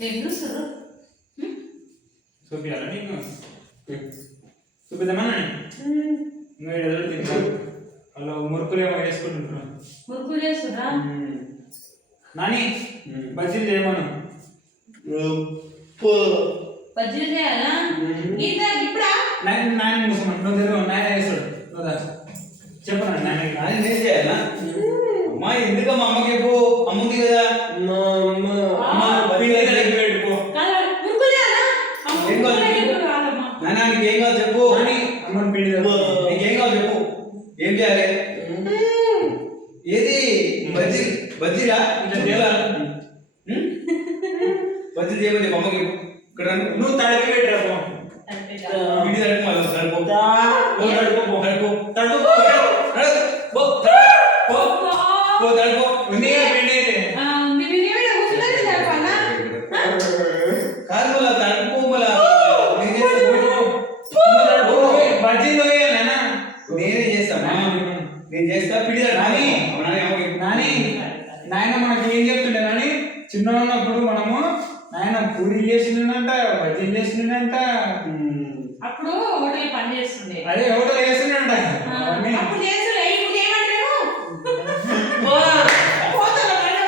నేను చూస్తారు చూపియాలా నీకు చూపిద్దామా నువ్వు ఎదురు తింటావు వాళ్ళు మురుకులు ఏమో వేసుకుంటుంటారు మురుకులు చేస్తురా నాని బజ్జీలు చేయమను బజ్జీలు చేయాలా ఇప్పుడా నాయన నాయన ముసమని నువ్వు తిరుగు నాయన వేస్తాడు నువ్వు దా. చెప్పను నాయన నాని నేను చేయాలా అమ్మా ఎందుకమ్మా అమ్మకి చెప్పు అమ్ముంది కదా అమ్మ బలి దగ్గర పెట్టుకో కాదు, మురుకులు చేయాలా అమ్మ, ఏం కావాలి? మురుకులు ఇప్పుడు కాదమ్మా. నాన్న నీకు ఏం కావాలి చెప్పు నాని అమ్మని పిండి తరుగు. నీకు ఏం కావాలి చెప్పు ఏం చేయాలి ఏది బజ్జీ బజ్జీలా ఇట్లా చేయాలా? బజ్జీలు చేయమని అమ్మకి. ఇక్కడ. నువ్వు తడిపి పెట్టరా? పిండి తడుపు మళ్ళీ తడుపు. తడుపు. తడుపు. తడుపు. పో. పో. పో, తడుపు. నాయన మనకి ఏం చెప్తుండే నాని? చిన్న ఉన్నప్పుడు మనము నాయన పూరి చేసిండంట బజ్జీలు చేసిండంట అప్పుడు హోటల్ పని చేస్తుండే. అదే ఎవడో చేసిండంట ఆ, అవన్నీ అప్పుడు చేస్తుండే. ఇప్పుడు ఏమంటారు పోతారా మేడం?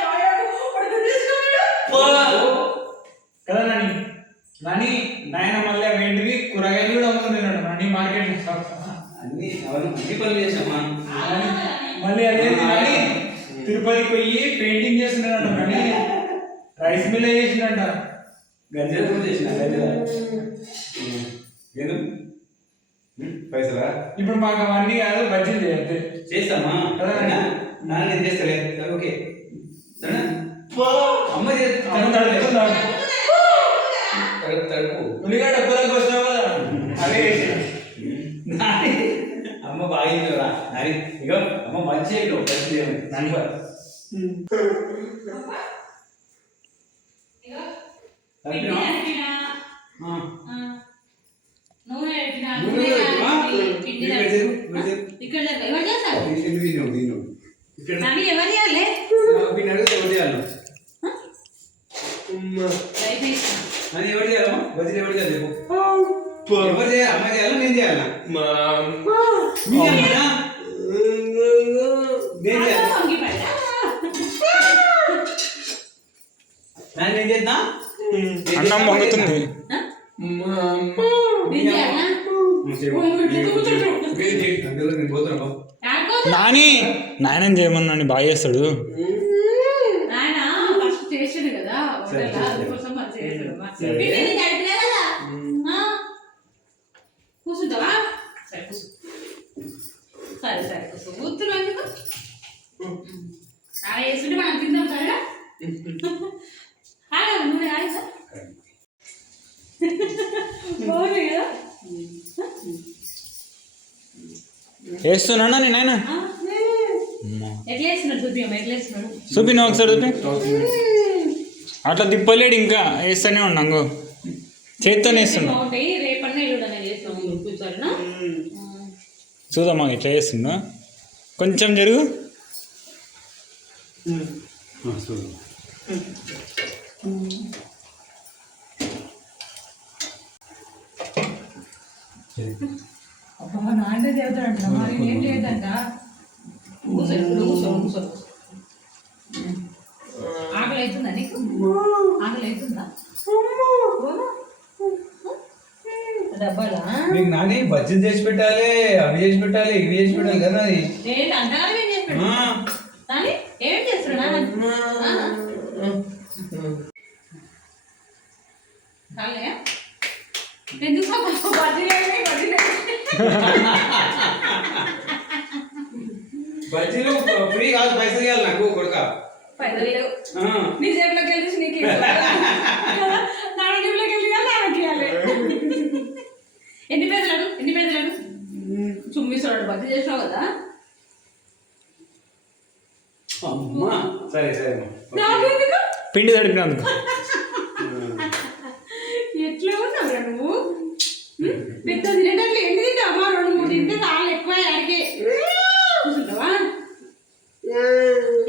అప్పుడు తీసుకున్నాడు. కదా నాని? నాని నాయన మళ్ళీ ఏంటివి? కూరగాయలు కూడా అమ్ముతున్నాడు నాని మార్కెట్ అన్ని అవన్నీ పనులు చేసామా తిరుపతికి పోయి పెయింటింగ్ చేస్తున్నాడంట నాని రైస్ మిల్ చేసిండంట. గంజలు చేసిన గంజల ఎందుకు పైసలా? ఇప్పుడు మాకు అవన్నీ కాదు చేయాలి చేస్తామా. నాన్న నేను చేస్తలే ఓకే సరేనా అమ్మ చేస్తా తను తడుపుతుందా? తడుపు తడుపు ఉల్లిగడ్డ కూరకు వచ్చినావు కదా అదే చేసిన నాని అమ్మ బాగిందిరా నాని ఇగో అమ్మ మంచి మంచి నాని ఇగో, తప్పినా? పిండి అరిపినా, ఆ. ఆ, నూనె అరిపినా, నూనె నూనె అరిపినా? అరిపి, పిండి ఇక్కడ అరిపి. చేరు, ఇక్కడ చేరు. ఇక్కడ చెప్పు, ఎవరు చేస్తారు దీన్ని విను, విను. ఇక్కడ నన్ను ఎవరు చేయాలి వీడిని అడిగితే ఎవరు చేయాలి రైట్ వేసిన. నన్ను ఎవరు చేయాలమ్మా బదిలీ ఎవరు చేయాలి చెప్పు ఎవరు చేయాలి అమ్మ చేయాలా నేను చేయాలా? మరి చేసాడు సరే. పిండిని తడిపినా కదా? ఆ? కూర్చుంటావా? సరే కూర్చో. సరే సరే కూర్చో. కూర్చుని ఎందుకు? అలా వేస్తుంటే మనం తిందాం సరేనా? ఆగదు నూనె ఆగి సార్? బాగుంది కదా వేస్తున్నా నేను నాయన? ఆ? ఎట్లా వేస్తున్నాడు చూద్దాం ఎట్లా వేస్తున్నాడు? చూపి నువ్వు ఒకసారి చూపి అట్లా తిప్పలేడు ఇంకా. వేస్తూనే ఉన్నాంగో చేత్తోనే వేస్తున్నా చూద్దామా ఇట్లా వేస్తున్నా కొంచెం జరుగు. మరి ఏం లేదంట ఆకలి అవుతుందా నీకు? ఆకలి అవుతుందా డబ్బాలా? మీకు నాని బజ్జీలు చేసి పెట్టాలి అవి చేసి పెట్టాలి ఇవి చేసి పెట్టాలి కదా అది ఏంటి అంతగానే ఏం చేస్తాడు ఆ, నాని ఏం చేస్తాడు నాన్న కాలే ఎందుకు బజ్జీలేమి బజ్జీలేమి బజ్జీలు ఫ్రీ కాదు పైసలు ఇవ్వాలి నాకు కొడుక పైసలు లేవు ఆ, నీ జేబులోకి వెళ్ళి నీకు? నాన్న జేబులోకి వెళ్ళి ఇవ్వాలి. ఎన్ని పేదలు ఎన్ని పేదలు చుమ్మిస్తాడు భక్తి చేసినావు కదా. అమ్మా. సరే సరే. అమ్మా. నాకెందుకు? పిండి తడిపినందుకు.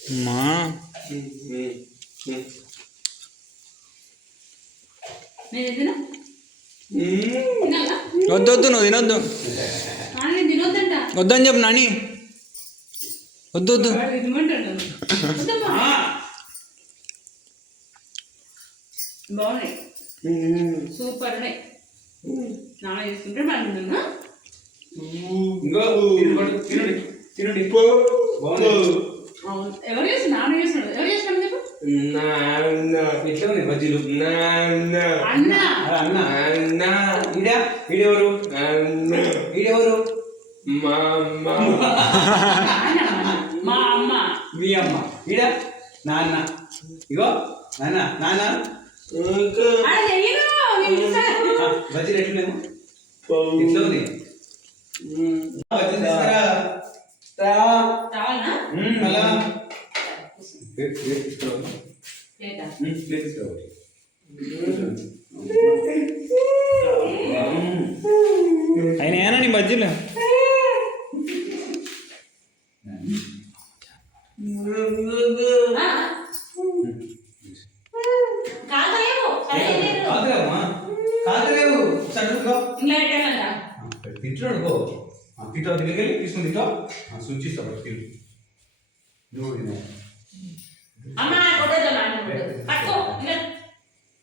అమ్మా నేను తినా తినాలా? వద్దు వద్దు నువ్వు తినొద్దు. వద్దని చెప్పు నాని. వద్దు వద్దు వాడు తినమంటాడు నన్ను. వద్దమ్మా. బాగున్నాయి. సూపర్ ఉన్నాయి. నాన్న చేసుకుంటే బాగుంటుందా ఇంకో. తినండి తినండి. అవును. ఎవరు చేస్తున్నారు నాన్న చేస్తున్నాడు ఎవరు చేస్తున్నాడు చెప్పు ఎట్లా ఉన్నాయి బజ్జీలు? అన్న. అరే అన్న. ఈడ? ఈడెవరు? ఈడెవరు? అన్న మా. అమ్మ. మీ అమ్మ. నాన్న. ఇగో నాన్న నాన్న. చూసాను. బజ్జీలు ఎట్లున్నాము బజ్జీలు తీసుకురా. ఆయన ఏనా నీ ఆ? కాదలేవు పెట్టాలంట తింటున్నాడు గో తింటావు తిరిగి తీసుకుని తింటావు సూచిస్తా పట్టు తిను. నువ్వు. పట్టుకో ఇలా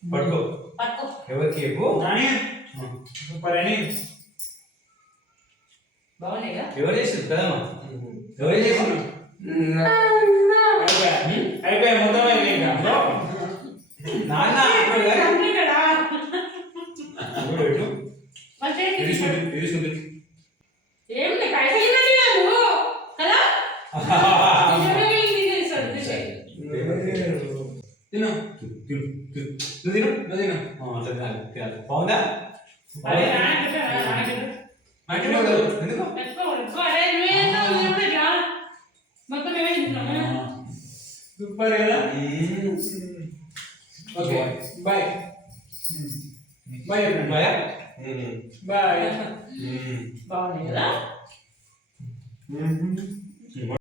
పట్టుకో. పట్టుకో. ఎవరికి ఎవరు చేసారు కదమ్మా ఎవరు చేసారు అయిపోయా అయిపోయా మొత్తం అయిపోయి ఇంకా నాన్న ఇప్పుడు కానీ కంప్లీటెడా? ఇప్పుడు పెట్టు. మరి ఇది చేసి చూడు, ఇది చూడు. ఏమి పైసలు ఇవ్వండి నాకు కదా నిజంగా వీళ్ళు తినేస్తారు, తినేస్తారు. తిను. తిను, తిను, తిను. తిను అట్లా తినాలి. బాగుందా. సూపర్ కదా? Okay bye. బాయ్ బాయా? బాయ్. కదా?